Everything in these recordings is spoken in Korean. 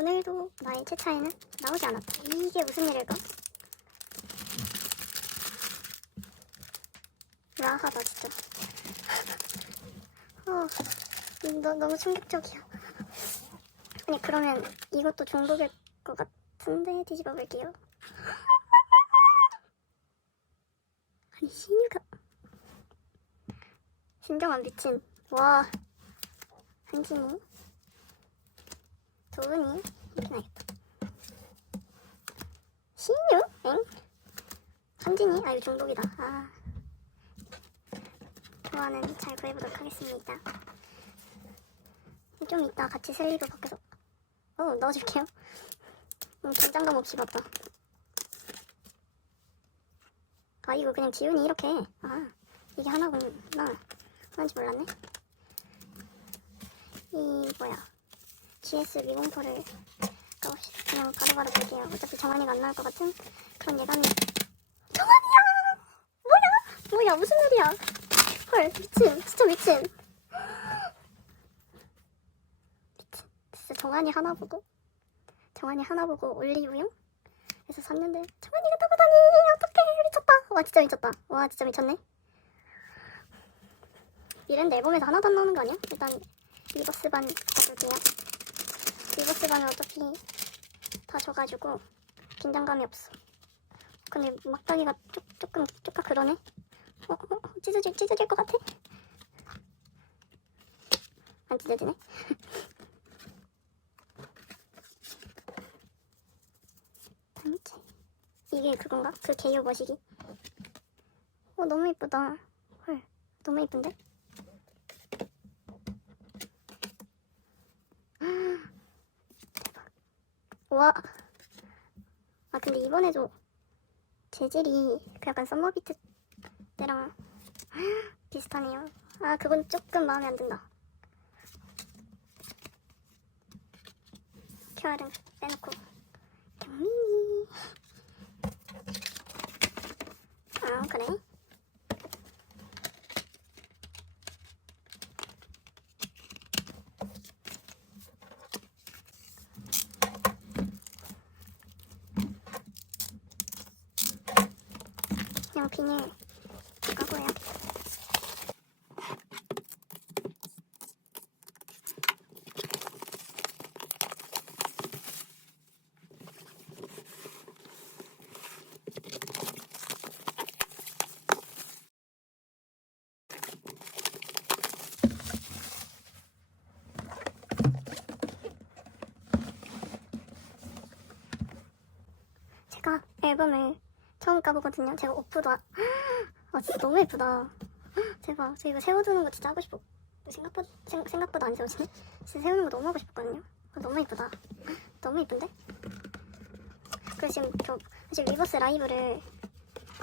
오늘도 나의 채차에는 나오지 않았다. 이게 무슨 일일까? 라하다 진짜. 어, 너, 너무 충격적이야. 아니 그러면 이것도 중독일 것 같은데 뒤집어 볼게요. 아니 신유가 신정한 미친. 와 한진이 도은이 이렇게 나겠다. 신유? 엥? 한진이? 아 이거 중독이다. 아 좋아하는 잘 구해보도록 하겠습니다. 좀 이따 같이 슬리브 밖에서 어 넣어줄게요. 음, 긴장감 없이 봤다. 아 이거 그냥 지훈이 이렇게 해. 아 이게 하나구나. 하나인지 몰랐네. 이 뭐야 GS 까봅시다. 그냥 바로바로 볼게요. 어차피 정한이가 안 나올 것 같은 그런 예감이. 정한이야! 뭐야? 뭐야 무슨 일이야? 헐 미친 진짜 미친. 미친 진짜 정한이 하나 보고 정한이 하나 보고 올리브영 에서 샀는데 정한이가 타고 다니 어떡해 미쳤다 와 진짜 미쳤다 와 진짜 미쳤네 이랜드 앨범에서 하나도 안 나오는 거 아니야? 일단 리버스 반 가볼게요 리버스 반은 어차피 다 져가지고 긴장감이 없어. 근데 막다기가 조, 조금 조금 그러네? 어, 어, 어, 찢어질 찢어질 것 같아? 안 찢어지네? 이게 그건가? 그 개요 머시기? 어 너무 이쁘다. 헐 너무 이쁜데? 와. 아 근데 이번에 도 재질이 그 약간 썸머비트 때랑 비슷하네요. 아 그건 조금 마음에 안 든다. QR은 빼놓고 경민이 아 그래? 그냥 비닐 까고 해야겠다 제가 앨범을 처음 까보거든요. 제가 오프도 아, 아 진짜 너무 예쁘다. 제가 저 이거 세워두는 거 진짜 하고 싶어. 생각보다 생, 생각보다 안 세워지네. 진짜 세우는 거 너무 하고 싶었거든요. 아, 너무 예쁘다. 너무 예쁜데? 그래서 지금 저 사실 리버스 라이브를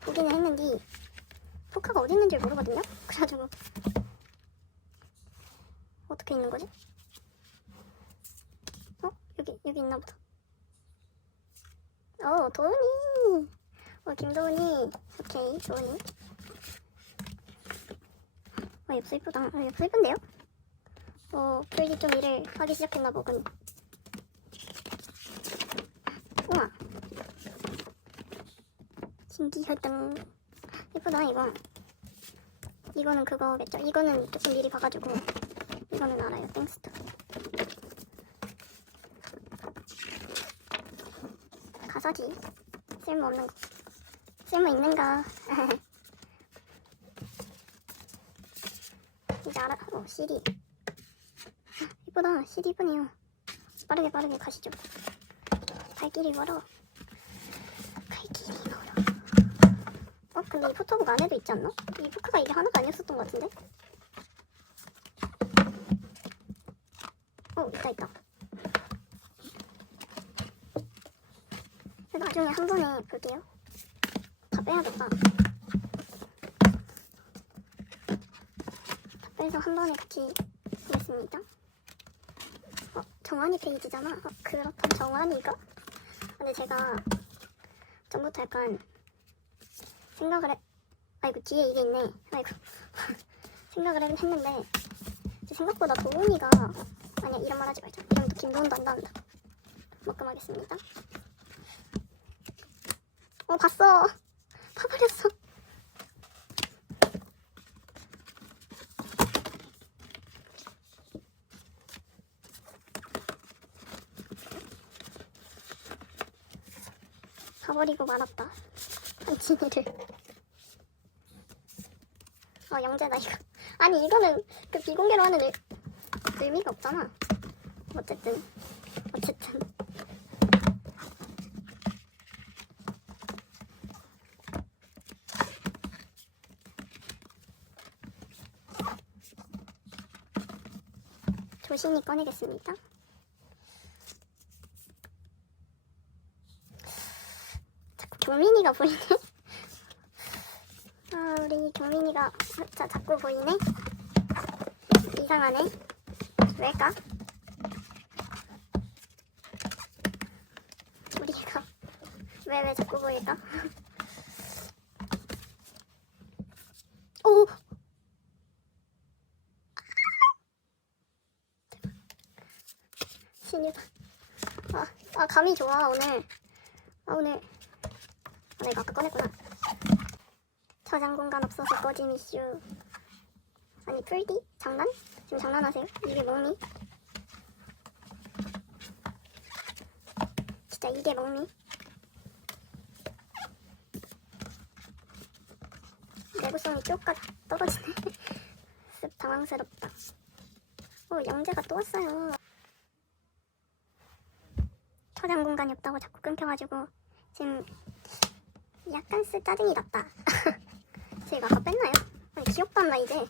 보기는 했는데 포카가 어디 있는지 모르거든요. 그래가지고 어떻게 있는 거지? 어 여기 여기 있나 보다. 어, 도훈이. 어, 김도훈이. 오케이, 도훈이. 어, 엽서 이쁘다. 어, 엽서 이쁜데요? 어, 교육이 좀 일을 하기 시작했나 보군. 우와. 신기하다. 이쁘다, 이거. 이거는 그거겠죠? 이거는 조금 미리 봐가지고. 이거는 알아요, 땡스터. 가사지 쓸모없는 거. 쓸모 있는가? 이제 알아. 어 CD 이쁘다. CD 이쁘네요. 빠르게 빠르게 가시죠. 갈 길이 멀어. 갈 길이 멀어. 어? 근데 이 포토북 안에도 있지 않나? 이 포크가 이게 하나가 아니었었던 것 같은데? 어, 있다, 있다. 나중에 한 볼게요. 다 빼야겠다. 다 빼서 한 번에 같이 보겠습니다. 어, 정환이 페이지잖아. 어, 그렇다, 정환이가. 근데 제가 전부터 약간 생각을 해. 아이고 뒤에 이게 있네. 아이고 생각을 해- 했는데 생각보다 도훈이가 아니야 이런 말 하지 말자. 또 김도훈도 안 나온다. 먹금하겠습니다. 어 봤어. 파버렸어. 가버리고 말았다. 한진이를. 어, 영재다, 이거. 아니, 이거는 그 비공개로 하는 의, 의미가 없잖아. 어쨌든. 어쨌든. 조심히 꺼내겠습니다. 자꾸 경민이가 보이네. 아, 우리 경민이가 자, 자꾸 보이네. 이상하네. 왜일까? 우리가 왜 왜 자꾸 보일까? 오. 신유다. 아, 아 감이 좋아 오늘. 아 오늘. 아, 내가 아까 꺼냈구나. 저장 공간 없어서 꺼진 이슈. 아니 풀디? 장난? 지금 장난하세요? 이게 뭐니? 진짜 이게 뭐니? 내구성이 쪼까 떨어지네. 습 당황스럽다. 어 영재가 또 왔어요. 저장 공간이 없다고 자꾸 끊겨가지고 지금 약간 쓰 짜증이 났다. 제가 아까 뺐나요? 아니 기억도 안 나 이제.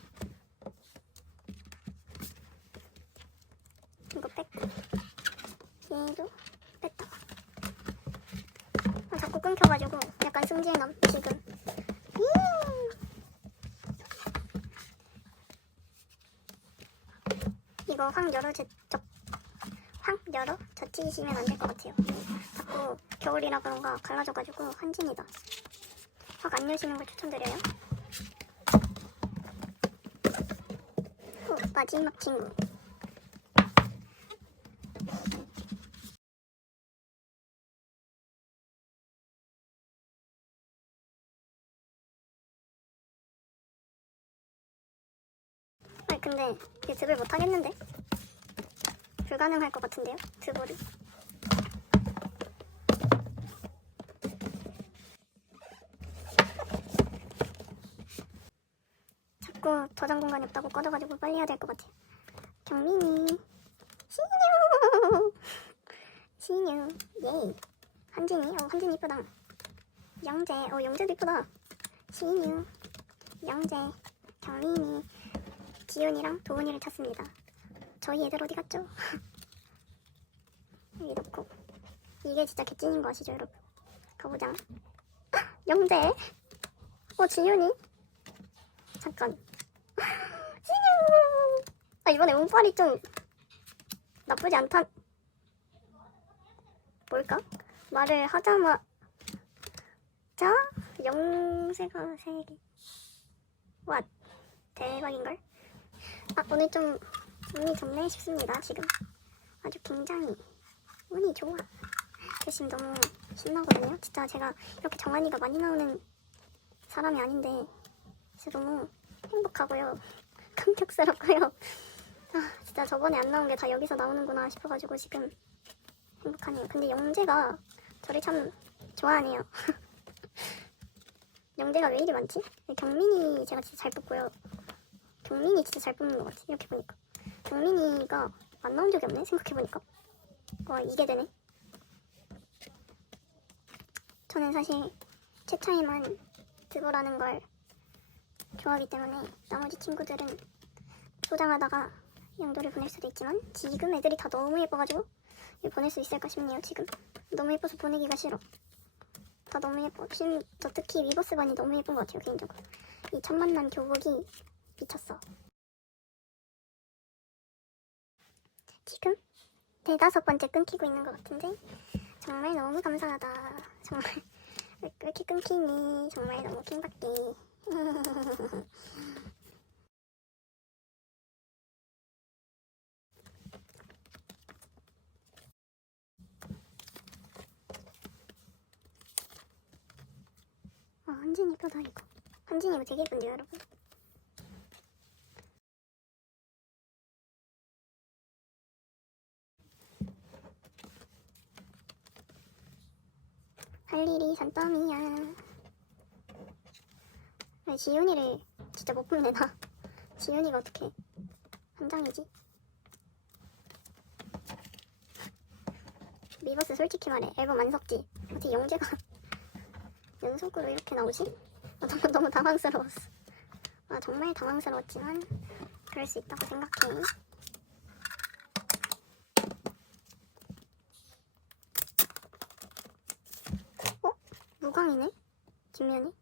이거 뺐고 얘도 뺐다. 아, 자꾸 끊겨가지고 약간 승질남 지금. 음. 이거 확 열어 제, 적, 확 열어 젖히시면 안 될 것 같아요. 자꾸 겨울이라 그런가 갈라져가지고 한진이다. 확 안 여시는 걸 추천드려요. 후, 마지막 친구. 아니 근데 이제 듭을 못 하겠는데? 불가능할 것 같은데요? 듭을 자꾸 저장 공간이 없다고 꺼져가지고 빨리 해야 될 것 같아. 경민이 신유 신유 예 한진이 어 한진이 이쁘다. 영재 어 영재도 이쁘다. 신유 영재 경민이 지윤이랑 도훈이를 찾습니다. 저희 애들 어디 갔죠? 여기 놓고 이게 진짜 개찐인 거 아시죠 여러분? 가보자. 영재 어 지윤이 잠깐 신유 아 이번에 운빨이 좀 나쁘지 않다 뭘까? 말을 하자마 자 영세가 세개 와 대박인걸? 아 오늘 좀 운이 좋네 싶습니다 지금. 아주 굉장히 운이 좋아. 지금 너무 신나거든요. 진짜 제가 이렇게 정한이가 많이 나오는 사람이 아닌데 진짜 너무 행복하고요. 감격스럽고요. 아 진짜 저번에 안 나온 게 다 여기서 나오는구나 싶어가지고 지금 행복하네요. 근데 영재가 저를 참 좋아하네요. 영재가 왜 이리 많지? 경민이 제가 진짜 잘 뽑고요. 경민이 진짜 잘 뽑는 것 같아. 이렇게 보니까 경민이가 안 나온 적이 없네 생각해보니까. 와 이게 되네. 저는 사실 최차에만 드보라는 걸 좋아하기 때문에 나머지 친구들은 소장하다가 영도를 보낼 수도 있지만 지금 애들이 다 너무 예뻐가지고 보낼 수 있을까 싶네요 지금. 너무 예뻐서 보내기가 싫어. 다 너무 예뻐. 지금 저 특히 위버스 반이 너무 예쁜 것 같아요 개인적으로. 이 첫 만난 교복이 미쳤어 지금? 네다섯 번째 끊기고 있는 것 같은데? 정말 너무 감사하다. 정말. 왜 이렇게 끊기니? 정말 너무 킹받기. 아 한진이 뼈다 이거 한진이 이거 되게 예쁜데요 여러분 할 일이 산더미야. 왜 지윤이를 진짜 못 본네 나? 지윤이가 어떻게 한 장이지? 리버스 솔직히 말해 앨범 안 섞지. 어떻게 영재가 연속으로 이렇게 나오지? 아, 너무 너무 당황스러웠어. 아 정말 당황스러웠지만 그럴 수 있다고 생각해 어? 무광이네? 뒷면이?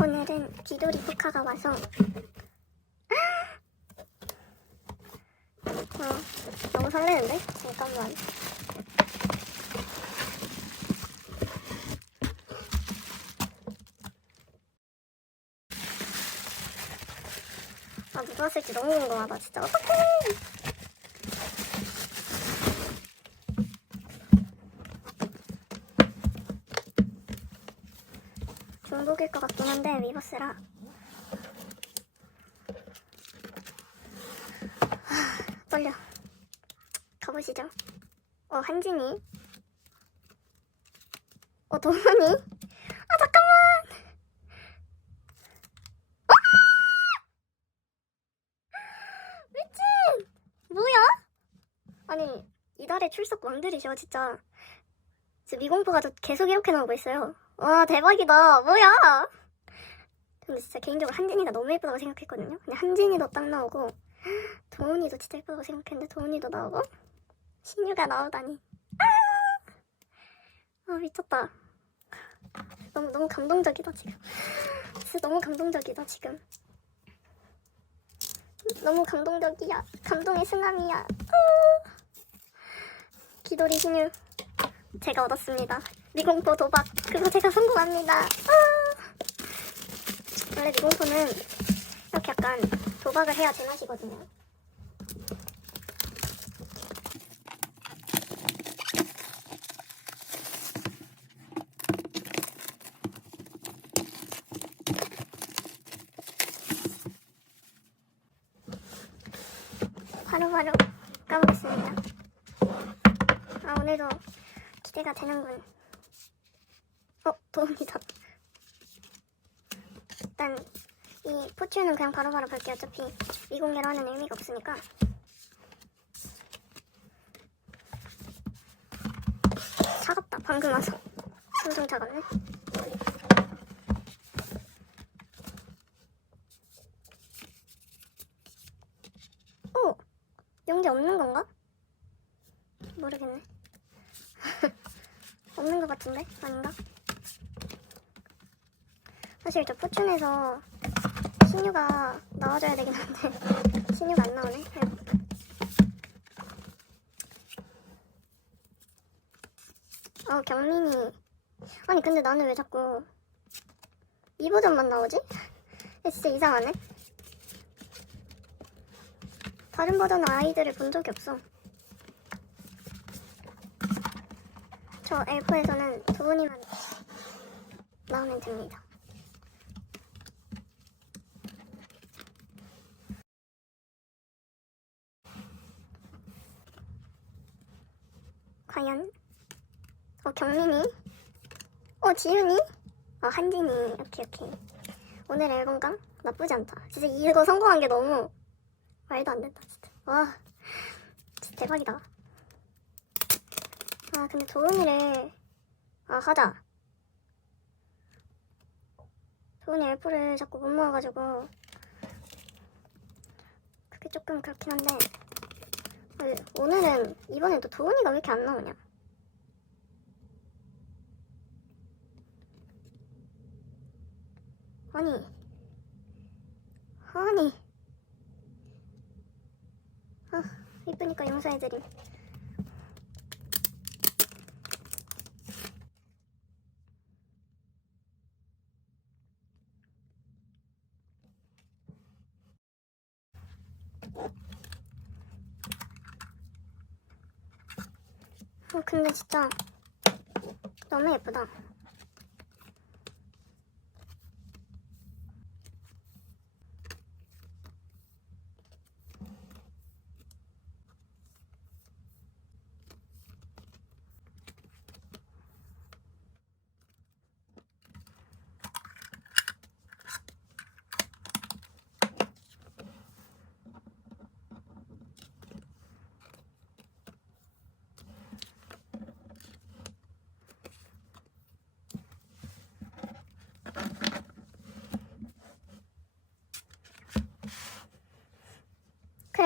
오늘은 기도리 포카가 와서 어, 너무 설레는데? 잠깐만. 아, 누가 왔을지 너무 궁금하다, 진짜. 어떡해! 중복일 것 같긴 한데, 위버스라. 떨려. 가보시죠. 어, 한진이. 어, 도훈이. 아, 잠깐만. 아! 미친! 뭐야? 아니, 이달의 출석 왕들이셔, 진짜. 진짜 미공포가 저 계속 이렇게 나오고 있어요. 와, 대박이다. 뭐야? 근데 진짜 개인적으로 한진이가 너무 예쁘다고 생각했거든요. 근데 한진이도 딱 나오고, 도훈이도 진짜 예쁘다고 생각했는데 도훈이도 나오고 신유가 나오다니. 아, 아 미쳤다. 너무 너무 감동적이다 지금. 진짜 너무 감동적이다 지금. 너무 감동적이야. 감동의 승함이야. 아. 기도리 신유 제가 얻었습니다. 미공포 도박 그거 제가 성공합니다. 아. 원래 미공포는 이렇게 약간 도박을 해야 제맛이거든요 바로바로 까보겠습니다. 아, 오늘도 기대가 되는군. 어, 도움이다. 일단, 이 포츠는 그냥 바로바로 볼게요. 어차피 미공개로 하는 의미가 없으니까. 차갑다. 방금 와서. 엄청 차갑네. 오! 용기 없는 건가? 모르겠네. 없는 것 같은데? 아닌가? 사실 저 포춘에서 신유가 나와줘야 되긴 한데 신유가 안 나오네. 어 경민이 아니 근데 나는 왜 자꾸 이 버전만 나오지? 진짜 이상하네. 다른 버전 아이들을 본 적이 없어. 저 엘프에서는 두 분이만 나오면 됩니다. 과연? 어 경민이? 어 지윤이? 어 한진이. 오케이 오케이. 오늘 앨범감 나쁘지 않다. 진짜 이거 성공한 게 너무 말도 안 된다 진짜. 와 진짜 대박이다 아 근데 도훈이를 아 하자 도훈이 L4를 자꾸 못 모아가지고. 그게 조금 그렇긴 한데. 어, 오늘은 이번엔 또 도훈이가 왜 이렇게 안 나오냐? 아니. 아니. 아 이쁘니까 용서해드림 어 근데 진짜 너무 예쁘다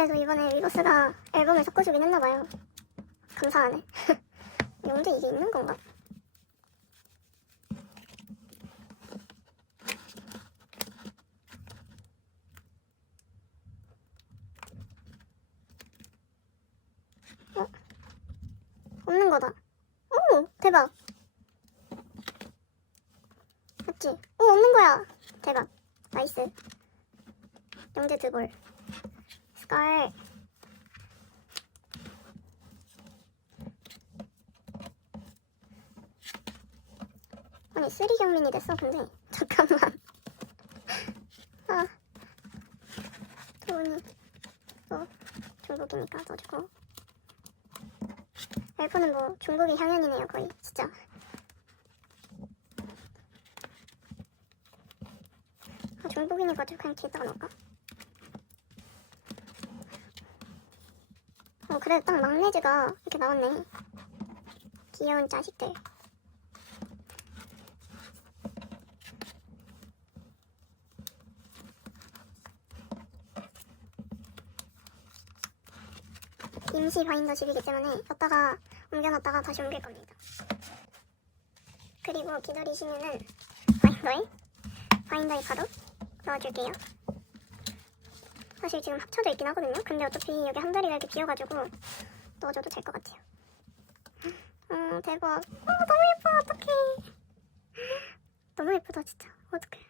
그래도 이번에 위버스가 앨범을 섞어주긴 했나봐요. 감사하네. 언제 이게 있는 건가? 어? 없는 거다. 오! 대박! 맞지? 오! 없는 거야! 대박. 나이스. 영재 드볼. 스컬 아니 쓰리 됐어 근데 잠깐만. 아 도훈이 또 중국이니까 넣어주고. 엘프는 뭐 중국이 향연이네요 거의. 진짜. 아, 중국이니까 좀 그냥 뒤에다가 넣을까? 어 그래 딱 막내즈가 이렇게 나왔네. 귀여운 자식들 임시 바인더식이기 때문에 였다가 옮겨놨다가 다시 옮길 겁니다 그리고 기다리시면은 바인더에 바인더에 바로 넣어줄게요 사실 지금 합쳐져 있긴 하거든요. 근데 어차피 여기 한 다리가 이렇게 비어가지고 넣어줘도 될 것 같아요. 음 대박. 어 너무 예뻐 어떡해. 너무 예쁘다 진짜. 어떡해.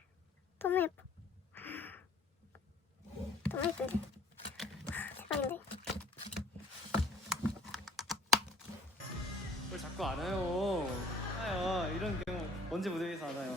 너무 예뻐. 너무 예쁜데. 하, 대박인데. 뭘 자꾸 안 와요. 아요 이런 경우 언제 무대 위에서 안 와요.